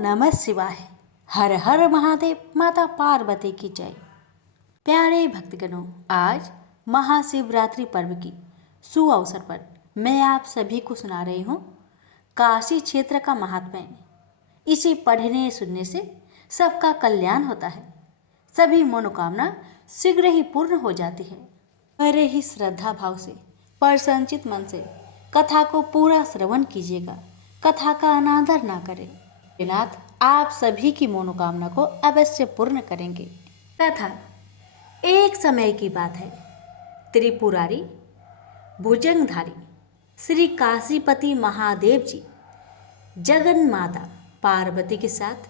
नमः शिवाय। हर हर महादेव। माता पार्वती की जय। प्यारे भक्तगणों, आज महाशिवरात्रि पर्व की सुअवसर पर मैं आप सभी को सुना रही हूँ काशी क्षेत्र का महात्म्य। इसे पढ़ने सुनने से सबका कल्याण होता है, सभी मनोकामना शीघ्र ही पूर्ण हो जाती है। बड़े ही श्रद्धा भाव से, प्रसन्नचित मन से कथा को पूरा श्रवण कीजिएगा। कथा का अनादर ना करें। नाथ आप सभी की मनोकामना को अवश्य पूर्ण करेंगे। कथा। एक समय की बात है। त्रिपुरारी भुजंगधारी श्री काशीपति महादेव जी जगन माता पार्वती के साथ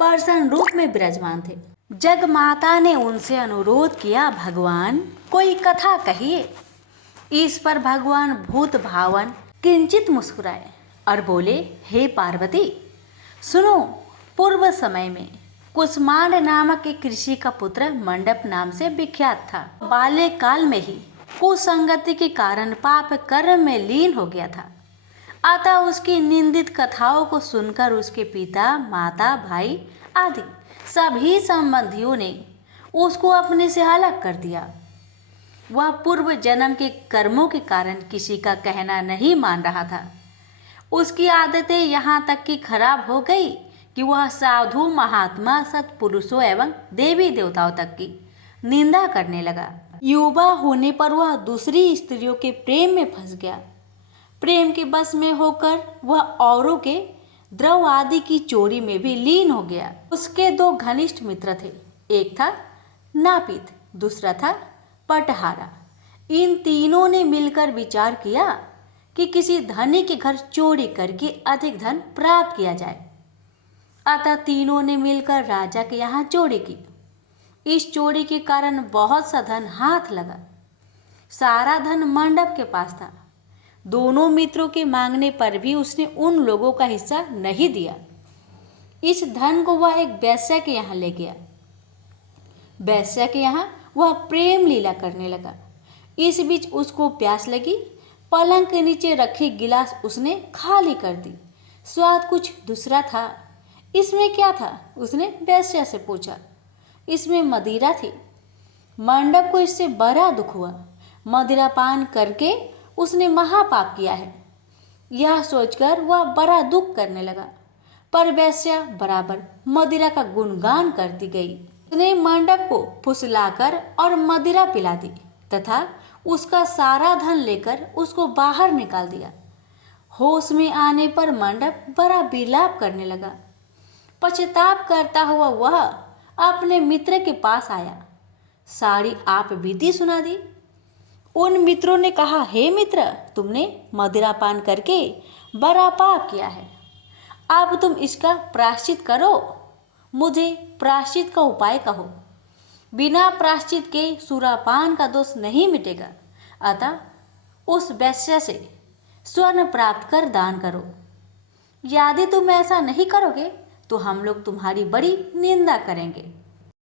प्रसन्न रूप में विराजमान थे। जग माता ने उनसे अनुरोध किया, भगवान कोई कथा कहिए। इस पर भगवान भूत भावन किंचित मुस्कुराए और बोले, हे पार्वती सुनो, पूर्व समय में कुसमांड नामक एक ऋषि का पुत्र मंडप नाम से विख्यात था। बाल्यकाल में ही कुसंगति के कारण पाप कर्म में लीन हो गया था। अतः उसकी निंदित कथाओं को सुनकर उसके पिता, माता, भाई आदि सभी संबंधियों ने उसको अपने से अलग कर दिया। वह पूर्व जन्म के कर्मों के कारण किसी का कहना नहीं मान रहा था। उसकी आदतें यहाँ तक कि खराब हो गई कि वह साधु, महात्मा, सत्पुरुषों एवं देवी देवताओं तक की निंदा करने लगा। युवा होने पर वह दूसरी स्त्रियों के प्रेम में फंस गया। प्रेम के बस में होकर वह औरों के द्रव आदि की चोरी में भी लीन हो गया। उसके दो घनिष्ठ मित्र थे, एक था नापित, दूसरा था पटहारा। इन तीनों ने मिलकर विचार किया कि किसी धनी के घर चोरी करके अधिक धन प्राप्त किया जाए। अतः तीनों ने मिलकर राजा के यहाँ चोरी की। इस चोरी के कारण बहुत सा धन हाथ लगा। सारा धन मंडप के पास था। दोनों मित्रों के मांगने पर भी उसने उन लोगों का हिस्सा नहीं दिया। इस धन को वह एक वेश्या के यहाँ ले गया। वेश्या के यहाँ वह प्रेम लीला करने लगा। इस बीच उसको प्यास लगी। पलंग के नीचे रखी गिलास उसने खाली कर दी। स्वाद कुछ दूसरा था। इसमें क्या था? उसने वेश्या से पूछा। इसमें मदिरा थी। मंडप को इससे बड़ा दुख हुआ। मदिरा पान करके उसने महापाप किया है, यह सोचकर वह बड़ा दुख करने लगा। पर वेश्या बराबर मदिरा का गुणगान करती गई। उसने मंडप को फुसलाकर और मदिरा पिला दी तथा उसका सारा धन लेकर उसको बाहर निकाल दिया। होश में आने पर मंडप बड़ा विलाप करने लगा। पश्चाताप करता हुआ वह अपने मित्र के पास आया। सारी आप बीती सुना दी। उन मित्रों ने कहा, हे मित्र, तुमने मदिरा पान करके बड़ा पाप किया है। अब तुम इसका प्रायश्चित करो। मुझे प्रायश्चित का उपाय कहो। बिना प्रायश्चित के सुरापान का दोष नहीं मिटेगा। अतः उस वेश्या से स्वर्ण प्राप्त कर दान करो। यदि तुम ऐसा नहीं करोगे तो हम लोग तुम्हारी बड़ी निंदा करेंगे।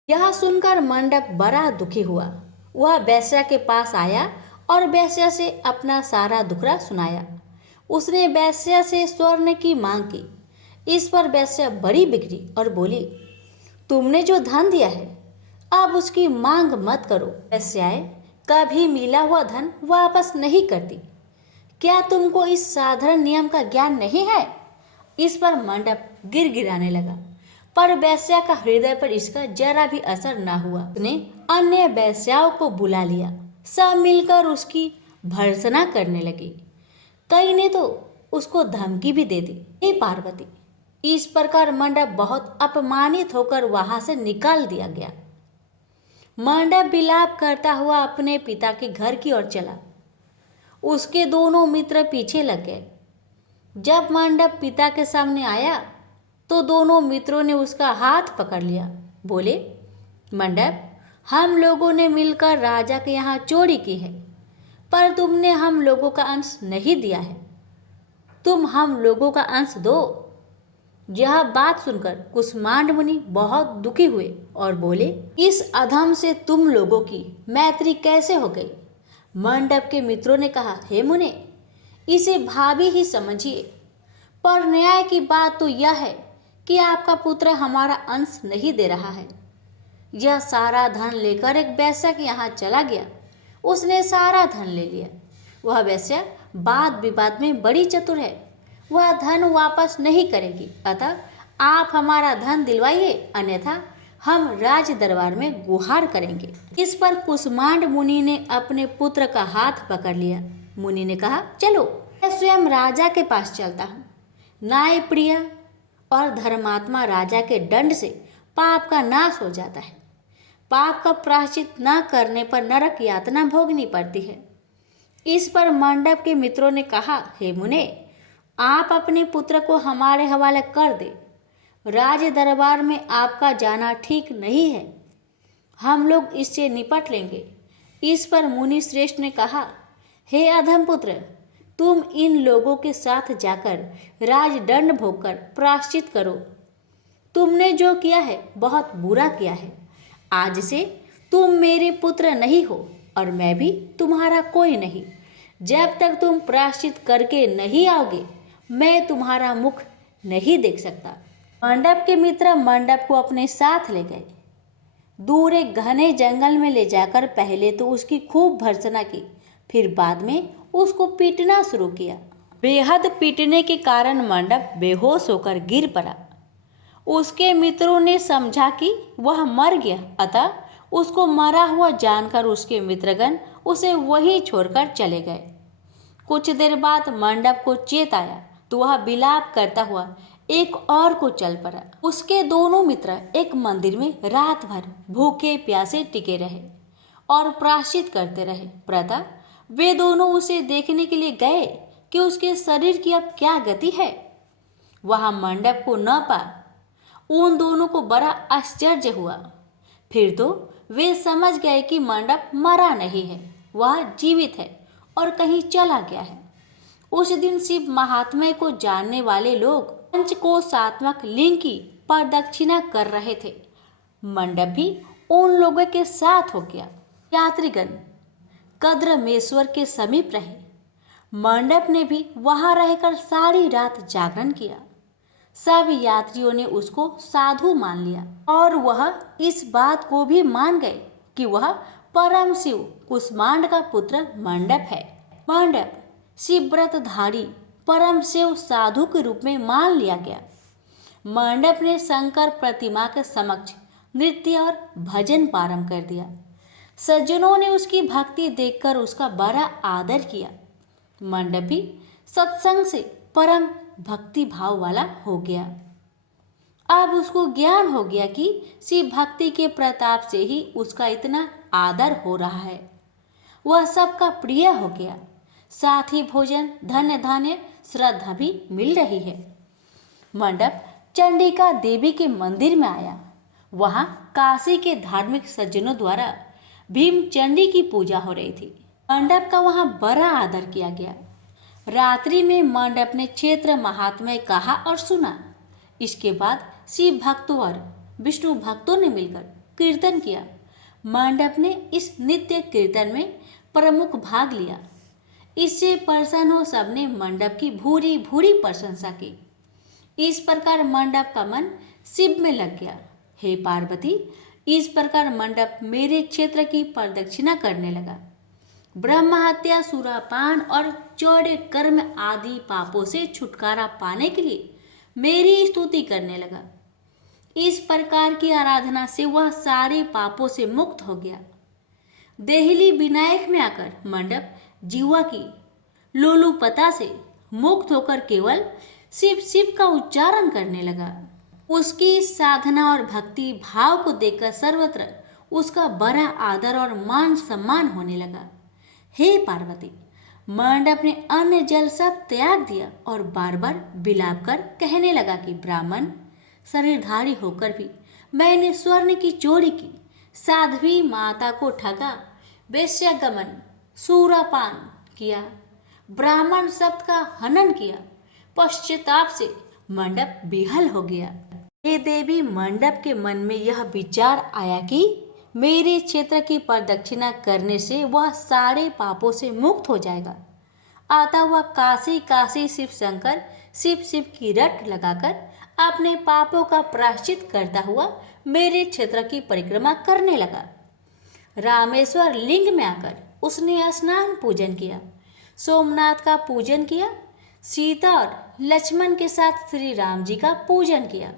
यह सुनकर मंडप बड़ा दुखी हुआ। वह वेश्या के पास आया और वेश्या से अपना सारा दुखड़ा सुनाया। उसने वेश्या से स्वर्ण की मांग की। इस पर वेश्या बड़ी बिगड़ी और बोली, तुमने जो धन दिया है अब उसकी मांग मत करो। वेश्याएं कभी मिला हुआ धन वापस नहीं करती। क्या तुमको इस साधारण नियम का ज्ञान नहीं है? इस पर मंडप गिड़गिड़ाने लगा, पर वेश्या का हृदय पर इसका जरा भी असर न हुआ। उसने अन्य वेश्याओं को बुला लिया। सब मिलकर उसकी भर्त्सना करने लगी। कई ने तो उसको धमकी भी दे दी। हे पार्वती, इस प्रकार मंडप बहुत अपमानित होकर वहां से निकाल दिया गया। मंडप विलाप करता हुआ अपने पिता के घर की ओर चला। उसके दोनों मित्र पीछे लग गए। जब मंडप पिता के सामने आया तो दोनों मित्रों ने उसका हाथ पकड़ लिया। बोले, मंडप, हम लोगों ने मिलकर राजा के यहाँ चोरी की है, पर तुमने हम लोगों का अंश नहीं दिया है। तुम हम लोगों का अंश दो। यह बात सुनकर कुसमांड मुनि बहुत दुखी हुए और बोले, इस अधम से तुम लोगों की मैत्री कैसे हो गई? मंडप के मित्रों ने कहा, हे मुने, इसे भाभी ही समझिए। पर न्याय की बात तो यह है कि आपका पुत्र हमारा अंश नहीं दे रहा है। यह सारा धन लेकर एक वेश्या के यहाँ चला गया। उसने सारा धन ले लिया। वह वेश्या वाद विवाद में बड़ी चतुर है। वह धन वापस नहीं करेगी। अतः आप हमारा धन दिलवाइए, अन्यथा हम राज दरबार में गुहार करेंगे। इस पर कुष्मांड मुनि ने अपने पुत्र का हाथ पकड़ लिया। मुनि ने कहा, चलो मैं स्वयं राजा के पास चलता हूँ। न्याय प्रिय और धर्मात्मा राजा के दंड से पाप का नाश हो जाता है। पाप का प्रायश्चित न करने पर नरक यातना भोगनी पड़ती है। इस पर मंडप के मित्रों ने कहा, हे मुने, आप अपने पुत्र को हमारे हवाले कर दे। राज दरबार में आपका जाना ठीक नहीं है। हम लोग इससे निपट लेंगे। इस पर मुनि श्रेष्ठ ने कहा, हे अधम पुत्र, तुम इन लोगों के साथ जाकर राजदंड भोगकर प्रायश्चित करो। तुमने जो किया है बहुत बुरा किया है। आज से तुम मेरे पुत्र नहीं हो और मैं भी तुम्हारा कोई नहीं। जब तक तुम प्रायश्चित करके नहीं आओगे, मैं तुम्हारा मुख नहीं देख सकता। मंडप के मित्र मंडप को अपने साथ ले गए। दूर एक घने जंगल में ले जाकर पहले तो उसकी खूब भर्त्सना की, फिर बाद में उसको पीटना शुरू किया। बेहद पीटने के कारण मंडप बेहोश होकर गिर पड़ा। उसके मित्रों ने समझा कि वह मर गया, अतः उसको मरा हुआ जानकर उसके मित्रगण उसे वहीं छोड़कर चले गए। कुछ देर बाद मंडप को चेत आया तो वह विलाप करता हुआ एक और को चल पड़ा। उसके दोनों मित्र एक मंदिर में रात भर भूखे प्यासे टिके रहे और प्रायश्चित करते रहे। प्रातः वे दोनों उसे देखने के लिए गए कि उसके शरीर की अब क्या गति है। वहां मंडप को न पा उन दोनों को बड़ा आश्चर्य हुआ। फिर तो वे समझ गए कि मंडप मरा नहीं है, वह जीवित है और कहीं चला गया है। उस दिन शिव महात्म्य को जानने वाले लोग पंचकोशात्मक लिंग की प्रदक्षिणा कर रहे थे। मंडप भी उन लोगों के साथ हो गया। यात्रीगण कद्रमेश्वर के समीप रहे। मंडप ने भी वहां रहकर सारी रात जागरण किया। सब यात्रियों ने उसको साधु मान लिया और वह इस बात को भी मान गए कि वह परम शिव कुष्मांड का पुत्र मंडप है। मंडप शिवव्रतधारी परम शिव साधु के रूप में मान लिया गया। मंडप ने शंकर प्रतिमा के समक्ष नृत्य और भजन प्रारंभ कर दिया। सज्जनों ने उसकी भक्ति देखकर उसका बड़ा आदर किया। मंडप भी सत्संग से परम भक्ति भाव वाला हो गया। अब उसको ज्ञान हो गया कि शिव भक्ति के प्रताप से ही उसका इतना आदर हो रहा है। वह सबका प्रिय हो गया। साथ ही भोजन, धन्य धान्य, श्रद्धा भी मिल रही है। मंडप चंडिका देवी के मंदिर में आया। वहां काशी के धार्मिक सज्जनों द्वारा भीम चंडी की पूजा हो रही थी। मंडप का वहां बड़ा आदर किया गया। रात्रि में मंडप ने क्षेत्र महात्म्य कहा और सुना। इसके बाद शिव भक्तों और विष्णु भक्तों ने मिलकर कीर्तन किया। मंडप ने इस नित्य कीर्तन में प्रमुख भाग लिया। इससे प्रसन्न हो सबने मंडप की भूरी भूरी प्रशंसा की। इस प्रकार मंडप का मन शिव में लग गया। हे पार्वती, इस प्रकार मंडप मेरे क्षेत्र की प्रदक्षिणा करने लगा। ब्रह्म हत्या, सुरापान और चौड़े कर्म आदि पापों से छुटकारा पाने के लिए मेरी स्तुति करने लगा। इस प्रकार की आराधना से वह सारे पापों से मुक्त हो गया। देहली विनायक में आकर मंडप जीवा की लोलुपता से मुक्त होकर केवल शिव शिव का उच्चारण करने लगा। उसकी साधना और भक्ति भाव को देखकर सर्वत्र उसका बड़ा आदर और मान सम्मान होने लगा। हे पार्वती, मंडप ने अन्न जल सब त्याग दिया और बार बार विलाप कर कहने लगा कि ब्राह्मण शरीरधारी होकर भी मैंने स्वर्ण की चोरी की, साध्वी माता को ठगा, वेश्यागमन, सूरापान किया, ब्राह्मण शब्द का हनन किया। पश्चाताप से मंडप विहल हो गया। हे देवी, मंडप के मन में यह विचार आया कि मेरे क्षेत्र की प्रदक्षिणा करने से वह सारे पापों से मुक्त हो जाएगा। अतः वह काशी काशी शिव शंकर शिव शिव की रट लगाकर अपने पापों का प्रायश्चित करता हुआ मेरे क्षेत्र की परिक्रमा करने लगा। रामेश्वर लिंग में आकर उसने स्नान पूजन किया, सोमनाथ का पूजन किया, सीता और लक्ष्मण के साथ श्री राम जी का पूजन किया।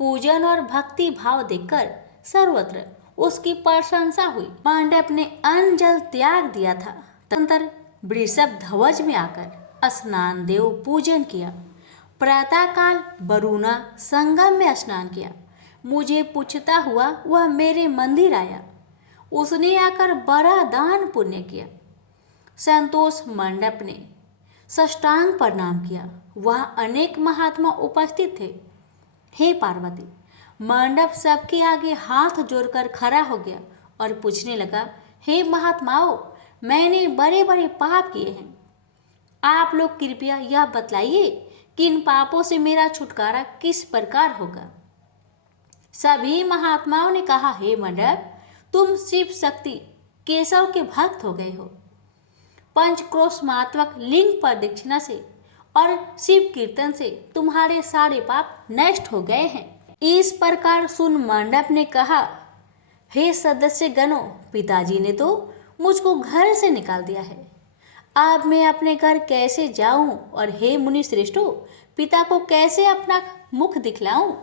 पूजन और भक्ति भाव देखकर सर्वत्र उसकी प्रशंसा हुई। मांडव ने अन्न जल त्याग दिया था। तदनंतर वृषभ ध्वज में आकर स्नान देव पूजन किया। प्रातःकाल वरुणा संगम में स्नान किया। मुझे पूछता हुआ वह मेरे मंदिर आया। उसने आकर बड़ा दान पुण्य किया। संतोष मंडप ने साष्टांग प्रणाम किया। वह अनेक महात्मा उपस्थित थे। हे पार्वती, मंडप सबके आगे हाथ जोड़कर खड़ा हो गया और पूछने लगा, हे महात्माओं, मैंने बड़े बड़े पाप किए हैं। आप लोग कृपया यह बतलाइए कि इन पापों से मेरा छुटकारा किस प्रकार होगा। सभी महात्माओं ने कहा, हे मंडप, तुम शिव शक्ति केशव के भक्त हो गए हो। पंचक्रोशमात्मक लिंग प्रदक्षिणा से और शिव कीर्तन से तुम्हारे सारे पाप नष्ट हो गए हैं। इस प्रकार सुन मंडप ने कहा, हे सदस्य गणों, पिताजी ने तो मुझको घर से निकाल दिया है। अब मैं अपने घर कैसे जाऊं और हे मुनि श्रेष्ठों, पिता को कैसे अपना मुख दिखलाऊं।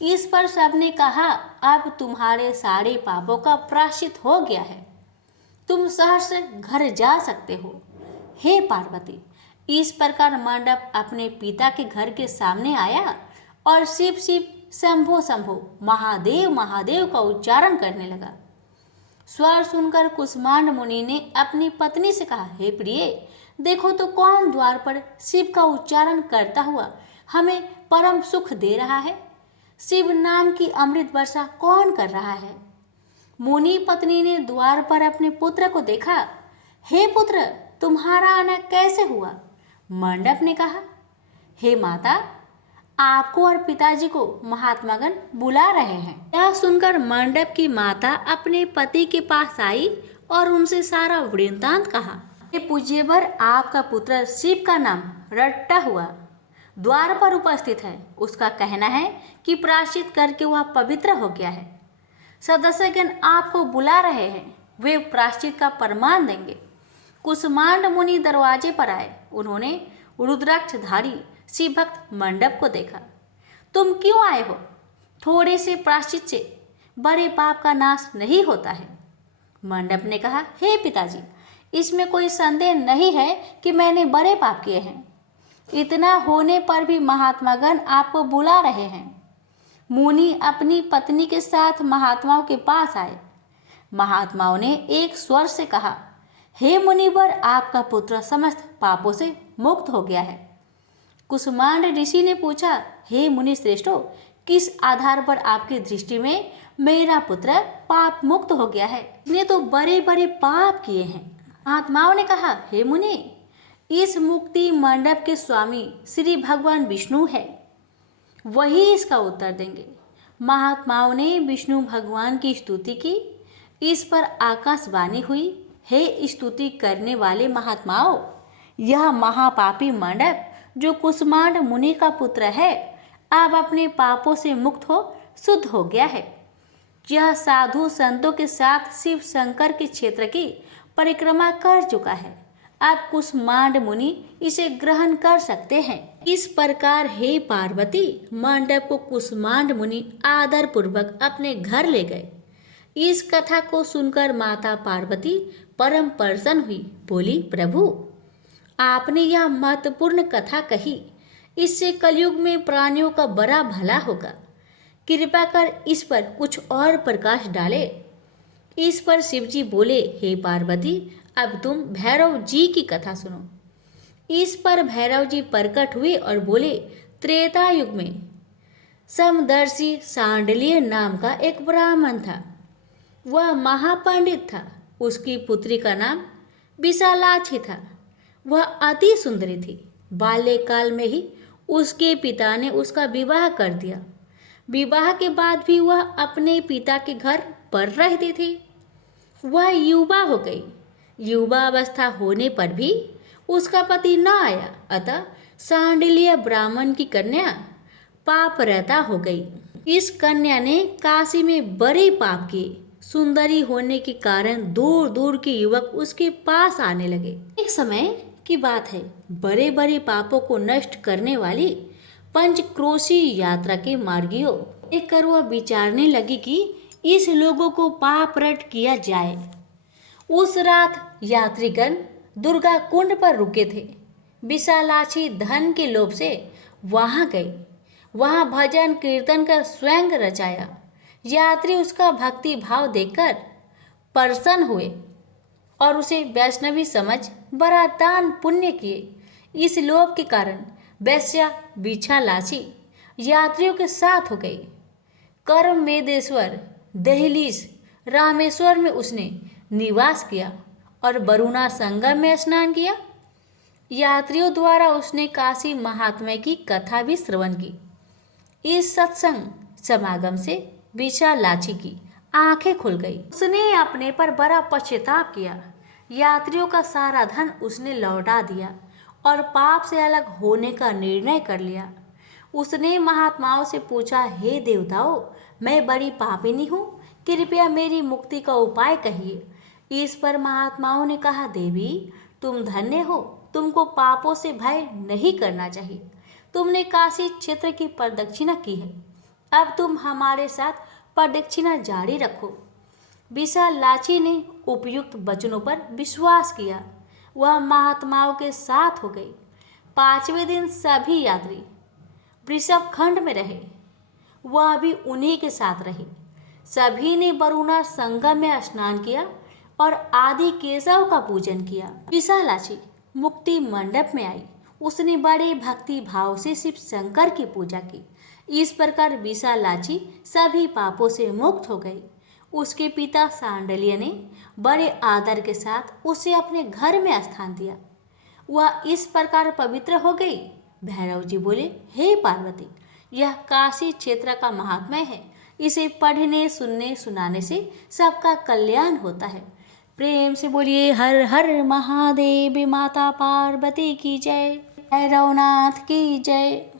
इस पर सबने कहा, अब तुम्हारे सारे पापों का प्रायश्चित हो गया है, तुम सहर्ष घर जा सकते हो। हे पार्वती, इस प्रकार मंडप अपने पिता के घर के सामने आया और शिव शिव शंभो शंभो महादेव महादेव का उच्चारण करने लगा। स्वर सुनकर कुष्मांड मुनि ने अपनी पत्नी से कहा, हे प्रिय, देखो तो कौन द्वार पर शिव का उच्चारण करता हुआ हमें परम सुख दे रहा है। शिव नाम की अमृत वर्षा कौन कर रहा है। मुनि पत्नी ने द्वार पर अपने पुत्र को देखा। हे पुत्र, तुम्हारा आना कैसे हुआ। मंडप ने कहा, हे माता, आपको और पिताजी को महात्मागण बुला रहे हैं। यह सुनकर मंडप की माता अपने पति के पास आई और उनसे सारा वृत्तांत कहा। हे पूज्यवर, आपका पुत्र शिव का नाम रट्टा हुआ द्वार पर उपस्थित है। उसका कहना है कि प्रायश्चित करके वह पवित्र हो गया है। सदस्यगण आपको बुला रहे हैं, वे प्रायश्चित का प्रमाण देंगे। कुष्मांड मुनि दरवाजे पर आए। उन्होंने रुद्राक्षधारी शिव भक्त मंडप को देखा। तुम क्यों आए हो। थोड़े से प्रायश्चित से बड़े पाप का नाश नहीं होता है। मंडप ने कहा, हे पिताजी, इसमें कोई संदेह नहीं है कि मैंने बड़े पाप किए हैं। इतना होने पर भी महात्मागण आपको बुला रहे हैं। मुनि अपनी पत्नी के साथ महात्माओं के पास आए। महात्माओं ने एक स्वर से कहा, हे मुनिवर, आपका पुत्र समस्त पापों से मुक्त हो गया है। कुष्मांड ऋषि ने पूछा, हे मुनि श्रेष्ठों, किस आधार पर आपकी दृष्टि में मेरा पुत्र पाप मुक्त हो गया है। इसने तो बड़े बड़े पाप किए हैं। महात्माओं ने कहा, हे मुनि, इस मुक्ति मंडप के स्वामी श्री भगवान विष्णु है, वही इसका उत्तर देंगे। महात्माओं ने विष्णु भगवान की स्तुति की। इस पर आकाशवाणी हुई, हे स्तुति करने वाले महात्माओं, यह महापापी मंडप जो कुष्मांड मुनि का पुत्र है, अब अपने पापों से मुक्त हो शुद्ध हो गया है। यह साधु संतों के साथ शिव शंकर के क्षेत्र की परिक्रमा कर चुका है। अब कुष्मांड मुनि इसे ग्रहण कर सकते हैं। इस प्रकार हे पार्वती, मंडप को कुष्मांड मुनि आदर पूर्वक अपने घर ले गए। इस कथा को सुनकर माता पार्वती परम प्रसन्न हुई। बोली, प्रभु, आपने यह महत्वपूर्ण कथा कही, इससे कलयुग में प्राणियों का बड़ा भला होगा। कृपा कर इस पर कुछ और प्रकाश डाले। इस पर शिवजी बोले, हे पार्वती, अब तुम भैरव जी की कथा सुनो। इस पर भैरव जी प्रकट हुए और बोले, त्रेता युग में समदर्शी सांडल्य नाम का एक ब्राह्मण था। वह महापंडित था। उसकी पुत्री का नाम विशालाक्षी था। वह अति सुंदरी थी। बाल्यकाल में ही उसके पिता ने उसका विवाह कर दिया। विवाह के बाद भी वह अपने पिता के घर पर रहती थी। वह युवा हो गई। युवावस्था होने पर भी उसका पति न आया, अतः सांडिल्य ब्राह्मण की कन्या पाप रहता हो गई। इस कन्या ने काशी में बड़े पाप किए। सुंदरी होने के कारण दूर दूर के युवक उसके पास आने लगे। एक समय की बात है, बड़े बड़े पापों को नष्ट करने वाली पंचक्रोशी यात्रा के मार्गियों देखकर वह विचारने लगी कि इस लोगों को पाप रट किया जाए। उस रात यात्रीगण दुर्गा कुंड पर रुके थे। विशालाक्षी धन के लोभ से वहां गई। वहां भजन कीर्तन का स्वयं रचाया। यात्री उसका भक्ति भाव देखकर प्रसन्न हुए और उसे वैष्णवी समझ बड़ा दान पुण्य किए। इस लोभ के कारण वैश्या विशालाक्षी यात्रियों के साथ हो गई। कर्म मेदेश्वर दहलीज रामेश्वर में उसने निवास किया और वरुणा संगम में स्नान किया। यात्रियों द्वारा उसने काशी महात्म्य की कथा भी श्रवण की। इस सत्संग समागम से विशालाक्षी की आंखें खुल गई। उसने अपने पर बड़ा पश्चाताप किया। यात्रियों का सारा धन उसने लौटा दिया और पाप से अलग होने का निर्णय कर लिया। उसने महात्माओं से पूछा, हे देवताओं, मैं बड़ी पापिनी हूँ, कृपया मेरी मुक्ति का उपाय कहिए। इस पर महात्माओं ने कहा, देवी तुम धन्य हो, तुमको पापों से भय नहीं करना चाहिए। तुमने काशी क्षेत्र की प्रदक्षिणा की है, अब तुम हमारे साथ प्रदक्षिणा जारी रखो। विशालाक्षी ने उपयुक्त वचनों पर विश्वास किया। वह महात्माओं के साथ हो गई। 5वें दिन सभी यात्री वृषभ खंड में रहे। वह भी उन्हीं के साथ रही। सभी ने वरुणा संगम में स्नान किया और आदि केशव का पूजन किया। विशालाक्षी मुक्ति मंडप में आई। उसने बड़े भक्ति भाव से शिव शंकर की पूजा की। इस प्रकार विशालाक्षी सभी पापों से मुक्त हो गई। उसके पिता सांडल्य ने बड़े आदर के साथ उसे अपने घर में स्थान दिया। वह इस प्रकार पवित्र हो गई। भैरव जी बोले, हे पार्वती, यह काशी क्षेत्र का महात्म्य है। इसे पढ़ने सुनने सुनाने से सबका कल्याण होता है। प्रेम से बोलिए हर हर महादेव। माता पार्वती की जय। भैरवनाथ की जय।